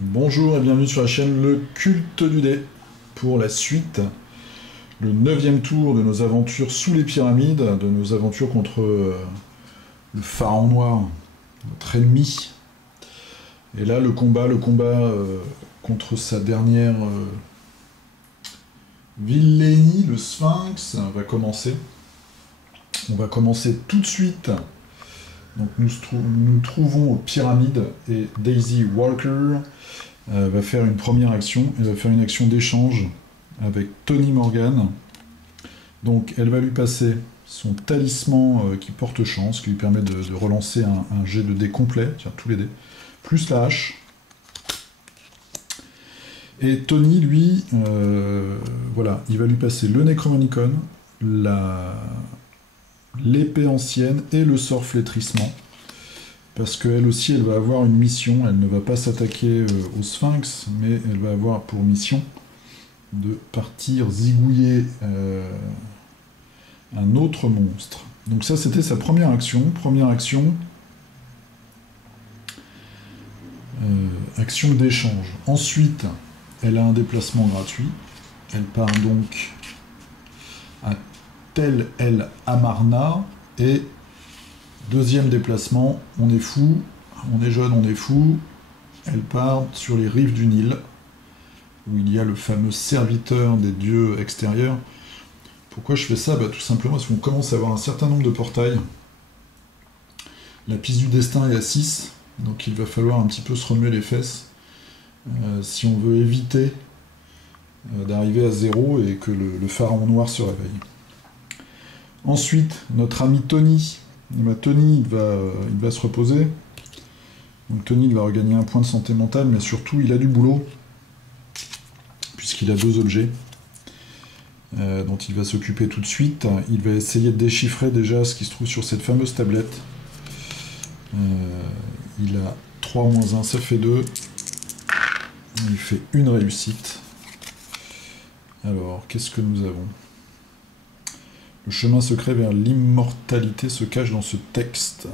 Bonjour et bienvenue sur la chaîne Le Culte du Dé pour la suite, le 9e tour de nos aventures sous les pyramides, de nos aventures contre le pharaon noir, notre ennemi. Et là le combat contre sa dernière villénie, le Sphinx, va commencer. On va commencer tout de suite. Donc nous trouvons aux pyramides et Daisy Walker va faire une première action. Elle va faire une action d'échange avec Tony Morgan. Donc elle va lui passer son talisman qui porte chance, qui lui permet de relancer un jet de dés complet, tiens, tous les dés, plus la hache. Et Tony, lui, voilà, il va lui passer le Necromonicon, l'épée ancienne et le sort flétrissement. Parce qu'elle aussi, elle va avoir une mission. Elle ne va pas s'attaquer au Sphinx, mais elle va avoir pour mission de partir zigouiller un autre monstre. Donc ça, c'était sa première action. Action d'échange. Ensuite, elle a un déplacement gratuit. Elle part donc à Tel El Amarna et deuxième déplacement, on est fou, on est jeune, on est fou. Elle part sur les rives du Nil, où il y a le fameux serviteur des dieux extérieurs. Pourquoi je fais ça? Tout simplement parce qu'on commence à avoir un certain nombre de portails. La piste du destin est à 6, donc il va falloir un petit peu se remuer les fesses si on veut éviter d'arriver à 0 et que le pharaon noir se réveille. Ensuite, notre ami Tony. Tony il va se reposer. Donc Tony il va regagner un point de santé mentale, mais surtout il a du boulot, puisqu'il a 2 objets dont il va s'occuper tout de suite. Il va essayer de déchiffrer déjà ce qui se trouve sur cette fameuse tablette. Il a 3 moins 1, ça fait 2. Il fait une réussite. Alors, qu'est-ce que nous avons ? Le chemin secret vers l'immortalité se cache dans ce texte.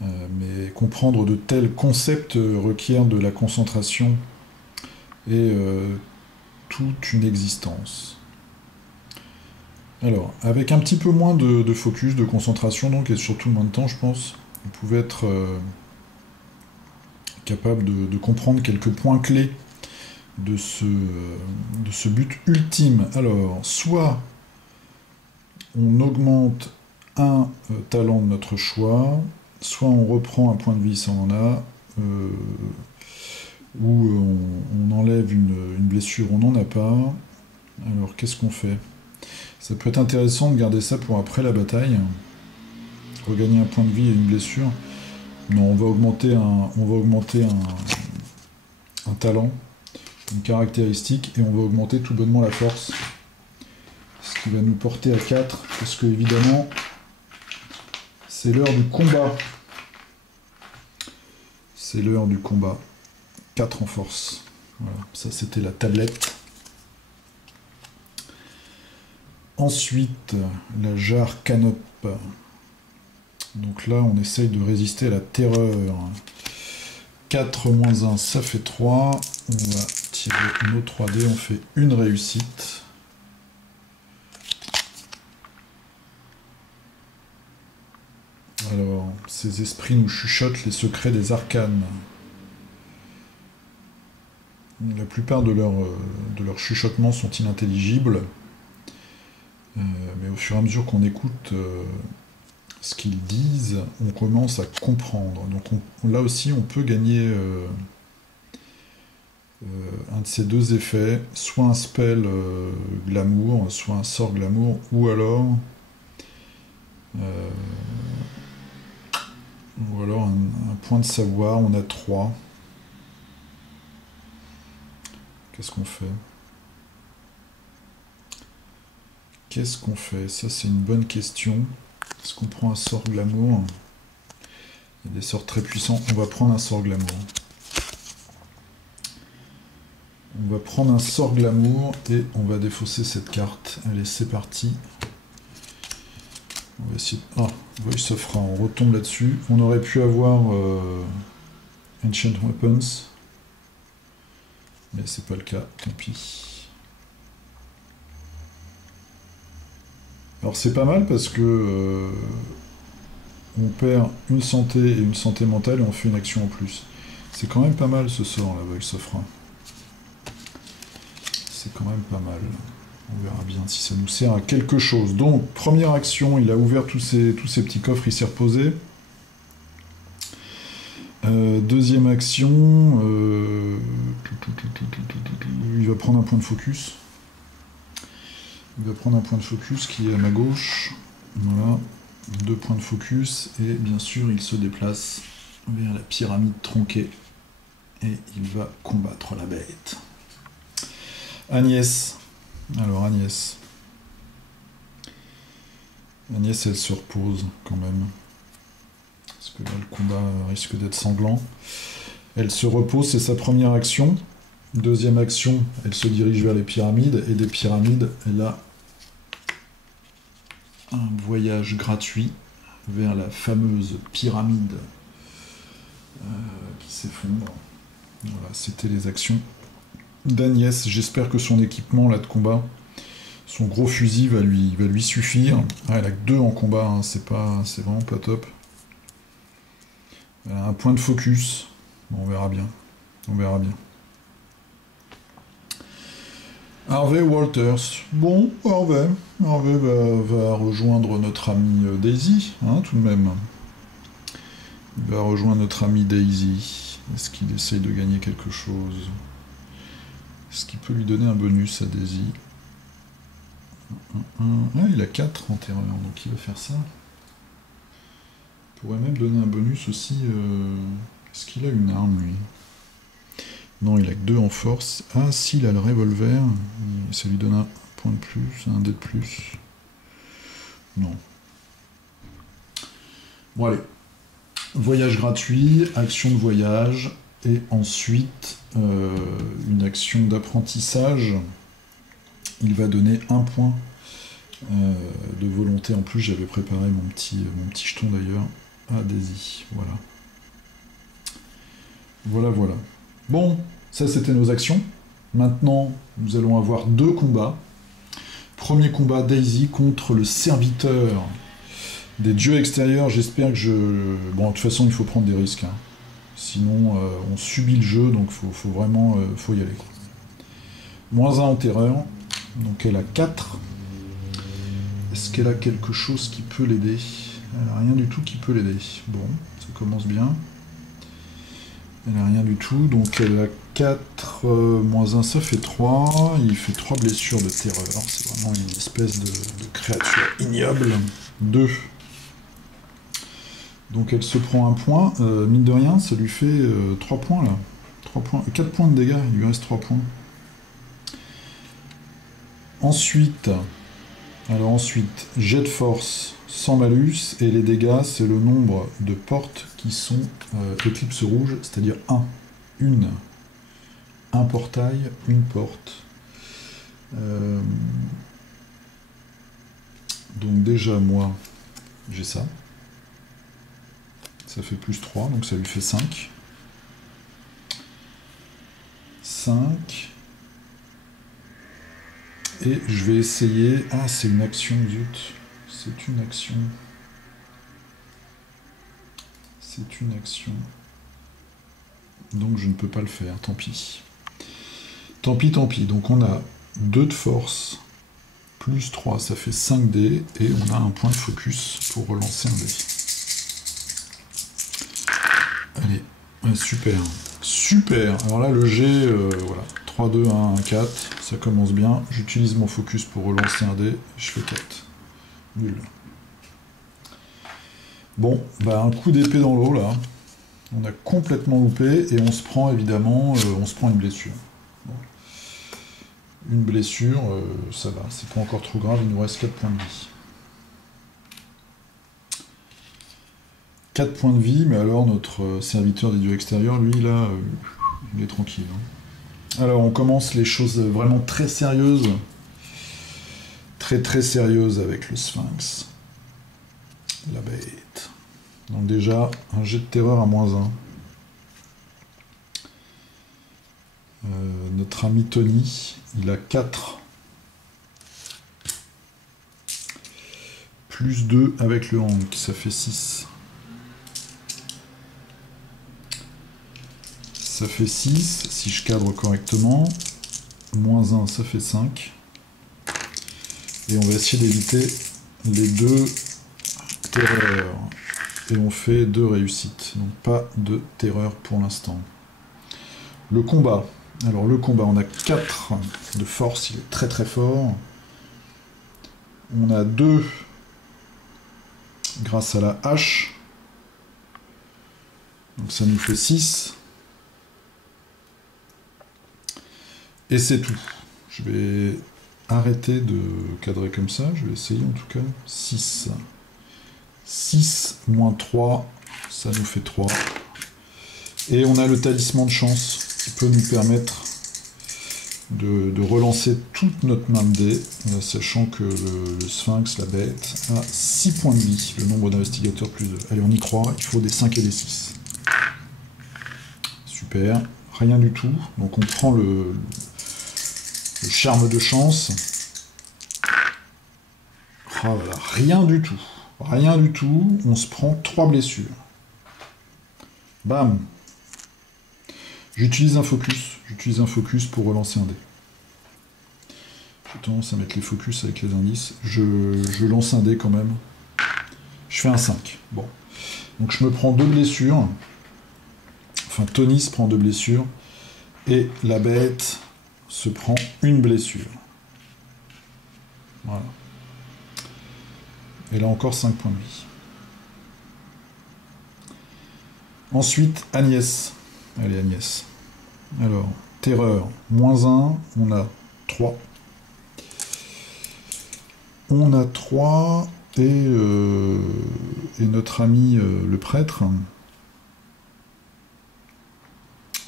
Mais comprendre de tels concepts requiert de la concentration et toute une existence. Alors, avec un petit peu moins de focus, de concentration, donc, et surtout moins de temps, je pense, on pouvait être capable de comprendre quelques points clés de ce but ultime. Alors, soit on augmente un talent de notre choix, soit on reprend un point de vie si on en a, ou on enlève une blessure, on n'en a pas. Alors, qu'est-ce qu'on fait? Ça peut être intéressant de garder ça pour après la bataille. Regagner un point de vie et une blessure. Non, on va augmenter un talent, une caractéristique, et on va augmenter tout bonnement la force, ce qui va nous porter à 4, parce que évidemment c'est l'heure du combat. 4 en force. Voilà, ça c'était la tablette. Ensuite, la jarre Canop. Donc là on essaye de résister à la terreur. 4 moins 1, ça fait 3. On va tirer nos 3 dés, on fait une réussite. Alors, ces esprits nous chuchotent les secrets des arcanes. La plupart de leurs chuchotements sont inintelligibles, mais au fur et à mesure qu'on écoute ce qu'ils disent, on commence à comprendre. Donc là aussi, on peut gagner un de ces 2 effets, soit un spell glamour, soit un sort glamour, ou alors un point de savoir. On a 3. Qu'est-ce qu'on fait? Ça, c'est une bonne question. Est-ce qu'on prend un sort glamour? Il y a des sorts très puissants. On va prendre un sort glamour. Et on va défausser cette carte. Allez, c'est parti. On va essayer... Ah, Voice of Ra, on retombe là-dessus. On aurait pu avoir Ancient Weapons. Mais c'est pas le cas, tant pis. Alors c'est pas mal parce que on perd une santé et une santé mentale et on fait une action en plus. C'est quand même pas mal ce sort là, Voice of Ra. C'est quand même pas mal. On verra bien si ça nous sert à quelque chose. Donc, première action, il a ouvert tous ces petits coffres, il s'est reposé. Deuxième action, il va prendre un point de focus. Il va prendre un point de focus qui est à ma gauche. Voilà, 2 points de focus. Et bien sûr, il se déplace vers la pyramide tronquée. Et il va combattre la bête. Agnès. Alors Agnès. Agnès, elle se repose quand même. Parce que là, le combat risque d'être sanglant. Elle se repose, c'est sa première action. Deuxième action, elle se dirige vers les pyramides. Et des pyramides, elle a un voyage gratuit vers la fameuse pyramide qui s'effondre. Voilà, c'était les actions d'Agnès. J'espère que son équipement là de combat, son gros fusil va lui suffire. Ah, elle a que 2 en combat, hein, c'est vraiment pas top. Elle a un point de focus. Bon, on verra bien. On verra bien. Harvey Walters. Bon, Harvey va rejoindre notre amie Daisy, hein, tout de même. Il va rejoindre notre amie Daisy. Est-ce qu'il essaye de gagner quelque chose? Est-ce qu'il peut lui donner un bonus à Daisy? Ah, il a 4 en terreur, donc il va faire ça. Il pourrait même donner un bonus aussi. Est-ce qu'il a une arme, lui? Non, il a que 2 en force. Ah, si, il a le revolver. Ça lui donne un point de plus, un dé de plus. Non. Bon, allez. Voyage gratuit, action de voyage, et ensuite une action d'apprentissage. Il va donner 1 point de volonté en plus. J'avais préparé mon petit jeton d'ailleurs à Daisy. Voilà. Voilà. Bon, ça c'était nos actions. Maintenant, nous allons avoir 2 combats. Premier combat, Daisy contre le serviteur des dieux extérieurs. J'espère que je... Bon, de toute façon, il faut prendre des risques. Hein. Sinon, on subit le jeu, donc faut vraiment faut y aller. -1 en terreur. Donc elle a 4. Est-ce qu'elle a quelque chose qui peut l'aider? Elle n'a rien du tout qui peut l'aider. Bon, ça commence bien. Elle n'a rien du tout, donc elle a 4, -1, ça fait 3. Il fait 3 blessures de terreur. C'est vraiment une espèce de créature ignoble. 2. Donc elle se prend 1 point. Mine de rien, ça lui fait 3 points là. 4 points de dégâts, il lui reste 3 points. Ensuite, jet de force sans malus, et les dégâts, c'est le nombre de portes qui sont éclipse rouge, c'est-à-dire 1. Un portail, une porte. Donc déjà, moi, j'ai ça. Ça fait +3, donc ça lui fait 5. 5. Et je vais essayer... Ah, c'est une action, zut. C'est une action. C'est une action. Donc je ne peux pas le faire, tant pis. Tant pis. Donc on a 2 de force, +3, ça fait 5 dés, et on a un point de focus pour relancer un dé. Allez, ouais, super. Alors là, le G, voilà. 3, 2, 1, 1, 4, ça commence bien. J'utilise mon focus pour relancer un dé, je fais 4. Nul. Bon, bah un coup d'épée dans l'eau là. On a complètement loupé et on se prend évidemment, une blessure. Bon. Une blessure, ça va, c'est pas encore trop grave, il nous reste 4 points de vie. 4 points de vie, mais alors notre serviteur des dieux extérieurs, lui là, il est tranquille. Hein. Alors on commence les choses vraiment très sérieuses. Très sérieuses avec le Sphinx. La bête. Donc déjà, un jet de terreur à -1. notre ami Tony, il a 4. Plus 2 avec le Hank, ça fait 6. Ça fait 6, si je cadre correctement. Moins 1, ça fait 5. Et on va essayer d'éviter les 2 terreurs. Et on fait 2 réussites. Donc pas de terreur pour l'instant. Le combat. Alors le combat, on a 4 de force, il est très très fort. On a 2 grâce à la hache. Donc ça nous fait 6. Et c'est tout. Je vais arrêter de cadrer comme ça. Je vais essayer en tout cas. 6. 6 moins 3, ça nous fait 3. Et on a le talisman de chance qui peut nous permettre de relancer toute notre main de dés, sachant que le sphinx, la bête, a 6 points de vie, le nombre d'investigateurs plus 2. Allez, on y croit, il faut des 5 et des 6. Super, rien du tout. Donc on prend le charme de chance. Oh là là, rien du tout. Rien du tout, on se prend 3 blessures. Bam. J'utilise un focus pour relancer un dé. J'ai tendance à mettre les focus avec les indices. Je lance un dé quand même. Je fais un 5. Bon. Donc je me prends 2 blessures. Enfin, Tony se prend 2 blessures. Et la bête se prend 1 blessure. Voilà. Et là encore 5 points de vie. Ensuite, Agnès. Allez, Agnès. Alors, terreur, moins 1, on a 3. On a 3, et notre ami le prêtre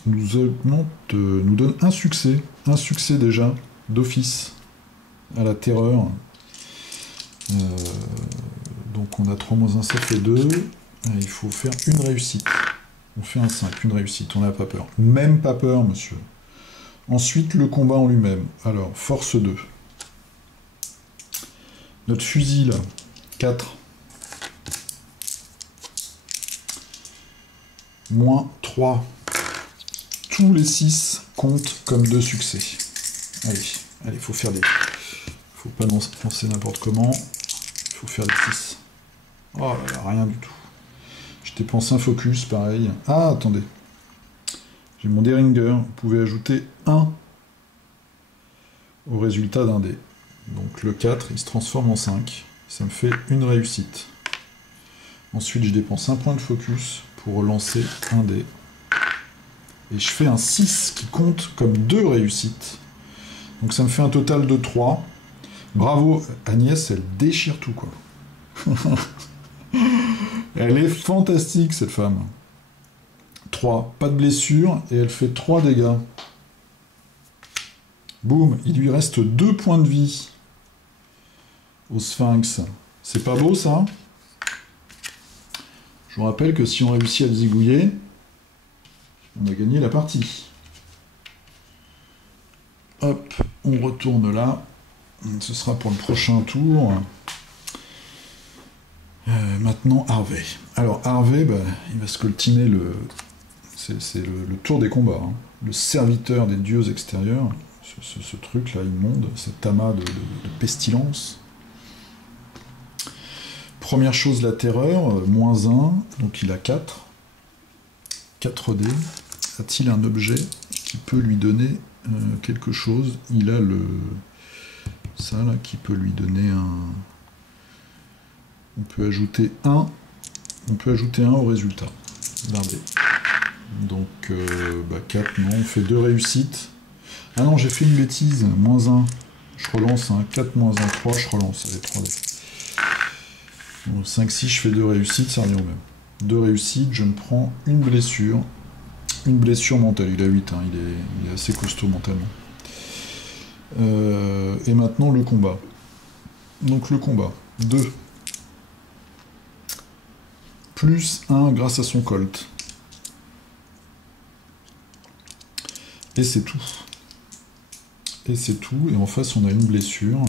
nous donne un succès déjà, d'office, à la terreur. Donc on a 3 moins 1, ça fait 2. Il faut faire une réussite. On fait un 5, une réussite, on n'a pas peur. Même pas peur, monsieur. Ensuite, le combat en lui-même. Alors, force 2. Notre fusil, là, 4. Moins 3. Tous les 6 comptent comme 2 succès. Allez, faut faire des... Faut pas lancer n'importe comment. Il faut faire des 6. Oh là là, rien du tout. Je dépense un focus, pareil. Ah, attendez. J'ai mon Deringer. Vous pouvez ajouter 1 au résultat d'un dé. Donc le 4, il se transforme en 5. Ça me fait une réussite. Ensuite, je dépense un point de focus pour relancer un dé. Et je fais un 6 qui compte comme 2 réussites. Donc ça me fait un total de 3. Bravo, Agnès, elle déchire tout, quoi. Elle est fantastique, cette femme. 3, pas de blessure, et elle fait 3 dégâts. Boum, il lui reste 2 points de vie au Sphinx. C'est pas beau, ça? Je vous rappelle que si on réussit à le zigouiller, on a gagné la partie. Hop, on retourne là. Ce sera pour le prochain tour. Maintenant, Harvey. Alors, Harvey, bah, il va scoltiner le... C'est le tour des combats. Hein. Le serviteur des dieux extérieurs. Ce truc-là immonde, cet amas de pestilence. Première chose, la terreur. Moins 1, donc il a 4. 4 dés. A-t-il un objet qui peut lui donner quelque chose? Il a le... ça, là, qui peut lui donner un... On peut ajouter 1. On peut ajouter 1 au résultat d'un dé. Donc, 4, non. On fait 2 réussites. Ah non, j'ai fait une bêtise. Moins 1. Je relance. 4 moins 1, 3. Je relance. Allez, 3 dés. Donc, 5, 6, je fais 2 réussites. Ça revient au même. 2 réussites. Je me prends une blessure. Une blessure mentale. Il a 8. Hein, il est assez costaud mentalement. Et maintenant, le combat. Donc, le combat. 2. Plus 1 grâce à son colt. Et c'est tout. Et c'est tout. Et en face, on a une blessure.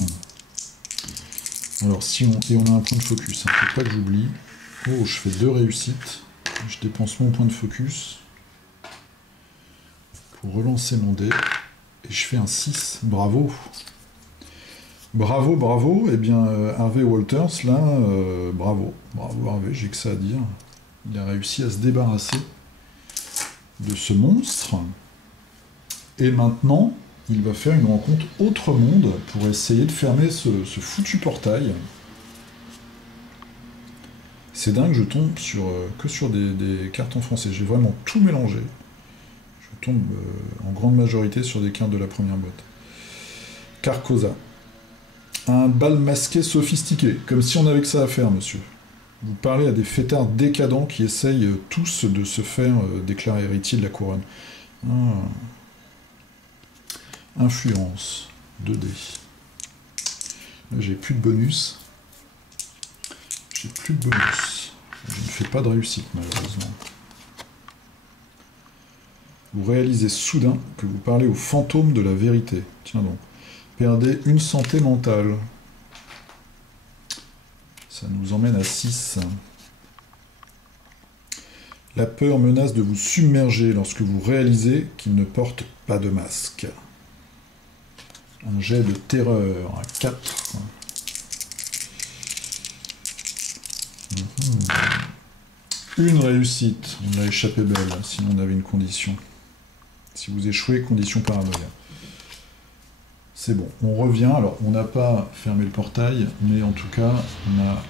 Alors, si on... Et on a un point de focus. Il ne faut pas que j'oublie. Oh, je fais 2 réussites. Je dépense mon point de focus pour relancer mon dé. Et je fais un 6. Bravo. Bravo, bravo. Eh bien, Harvey Walters, là, bravo. Bravo, Harvey, j'ai que ça à dire. Il a réussi à se débarrasser de ce monstre. Et maintenant, il va faire une rencontre autre monde pour essayer de fermer ce foutu portail. C'est dingue, je tombe que sur des cartes en français. J'ai vraiment tout mélangé. Je tombe en grande majorité sur des cartes de la première boîte. Carcosa. Un bal masqué sophistiqué, comme si on avait que ça à faire, monsieur. Vous parlez à des fêtards décadents qui essayent tous de se faire déclarer héritier de la couronne. Ah. Influence. 2D. Là, j'ai plus de bonus. J'ai plus de bonus. Je ne fais pas de réussite, malheureusement. Vous réalisez soudain que vous parlez au fantôme de la vérité. Tiens donc. Perdez une santé mentale. Ça nous emmène à 6. La peur menace de vous submerger lorsque vous réalisez qu'il ne porte pas de masque. Un jet de terreur à 4. Une réussite. On a échappé belle, sinon on avait une condition. Si vous échouez, condition paranoïa. C'est bon, on revient. Alors, on n'a pas fermé le portail, mais en tout cas, on a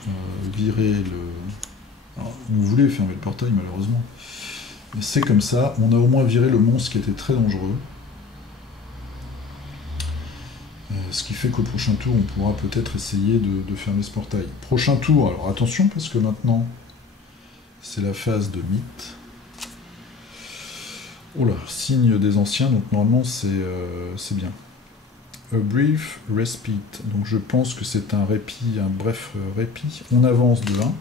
viré le... Alors, on voulait fermer le portail, malheureusement. Mais c'est comme ça, on a au moins viré le monstre qui était très dangereux. Ce qui fait qu'au prochain tour, on pourra peut-être essayer de fermer ce portail. Prochain tour, alors attention, parce que maintenant, c'est la phase de mythe. Oh là, signe des anciens, donc normalement, c'est bien. A brief respite. Donc je pense que c'est un répit, un bref répit. On avance de 1.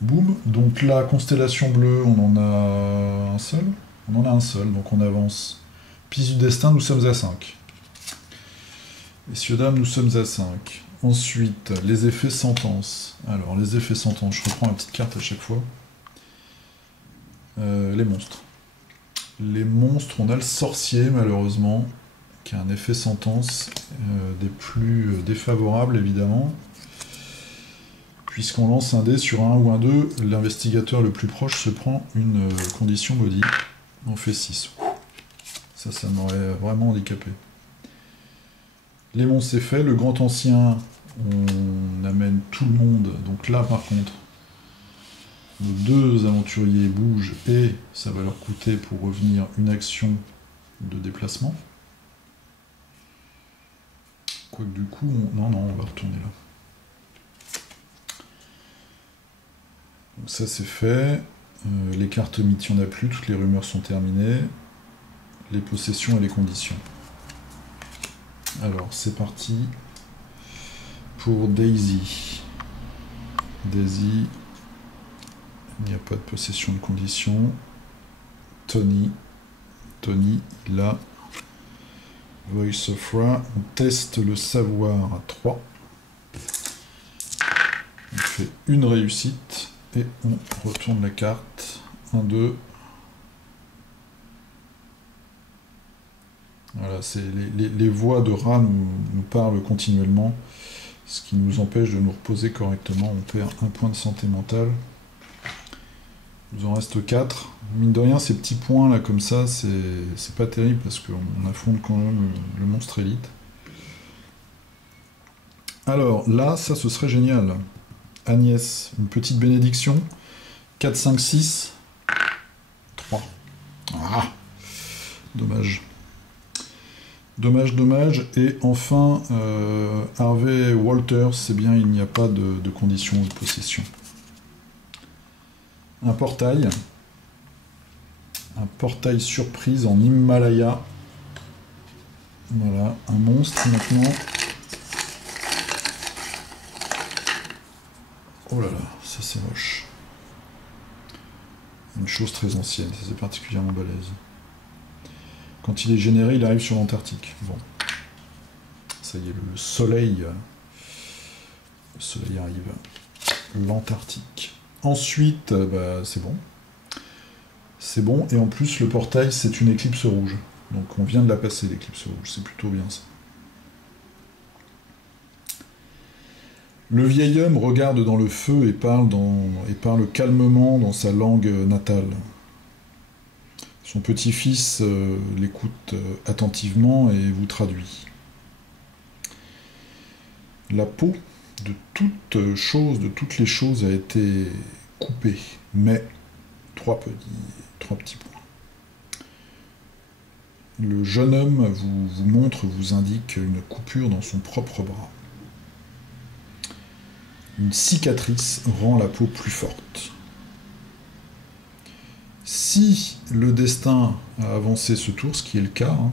Boum. Donc la constellation bleue, on en a un seul. On en a un seul, donc on avance. Piste du destin, nous sommes à 5. Messieurs, dames, nous sommes à 5. Ensuite, les effets sentence. Alors, les effets sentence, je reprends la petite carte à chaque fois. Les monstres. Les monstres, on a le sorcier, malheureusement, qui a un effet sentence des plus défavorables, évidemment. Puisqu'on lance un dé sur un ou un 2, l'investigateur le plus proche se prend une condition maudite. On fait 6. Ça m'aurait vraiment handicapé. Les monstres, c'est fait. Le grand ancien, on amène tout le monde. Donc là, par contre, nos 2 aventuriers bougent et ça va leur coûter pour revenir une action de déplacement. Quoique du coup, non, on va retourner là. Donc ça, c'est fait. Les cartes mythes, il n'y en a plus. Toutes les rumeurs sont terminées. Les possessions et les conditions. Alors, c'est parti pour Daisy. Daisy, il n'y a pas de possession de conditions. Tony, il a Voice of Ra. On teste le savoir à 3. On fait une réussite et on retourne la carte. 1, 2. Voilà, les voix de Ra nous parlent continuellement, ce qui nous empêche de nous reposer correctement. On perd 1 point de santé mentale. Il nous en reste 4. Mine de rien, ces petits points là comme ça, c'est pas terrible parce qu'on affronte quand même le monstre élite. Alors là, ça ce serait génial. Agnès, une petite bénédiction. 4, 5, 6. 3. Ah, dommage. Dommage. Et enfin, Harvey Walters, c'est bien, il n'y a pas de condition de possession. Un portail surprise en Himalaya. Voilà, un monstre maintenant. Oh là là, ça c'est moche. Une chose très ancienne, ça c'est particulièrement balèze. Quand il est généré, il arrive sur l'Antarctique. Bon. Ça y est, le soleil arrive. L'Antarctique. Ensuite, bah, c'est bon. C'est bon, et en plus, le portail, c'est une éclipse rouge. Donc on vient de la passer, l'éclipse rouge. C'est plutôt bien, ça. Le vieil homme regarde dans le feu et parle calmement dans sa langue natale. Son petit-fils l'écoute attentivement et vous traduit. La peau de toutes les choses a été coupée, mais trois petits points. Le jeune homme vous indique une coupure dans son propre bras. Une cicatrice rend la peau plus forte. Si le destin a avancé ce tour, ce qui est le cas, hein,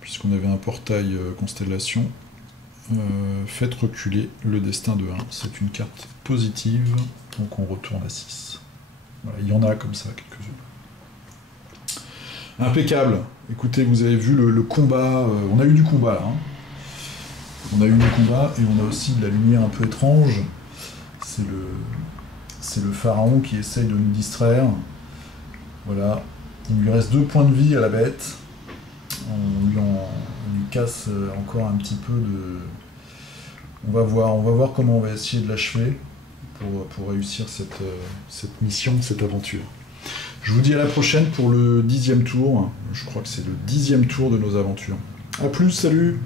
puisqu'on avait un portail constellation, faites reculer le destin de 1. C'est une carte positive, donc on retourne à 6. Voilà, il y en a comme ça, quelques-unes. Impeccable. Écoutez, vous avez vu le combat, on a eu du combat là, hein. On a eu du combat et on a aussi de la lumière un peu étrange. C'est le pharaon qui essaye de nous distraire. Voilà. Il lui reste 2 points de vie à la bête. On lui casse encore un petit peu de... On va voir comment on va essayer de l'achever pour réussir cette mission, cette aventure. Je vous dis à la prochaine pour le 10e tour. Je crois que c'est le 10e tour de nos aventures. A plus, salut!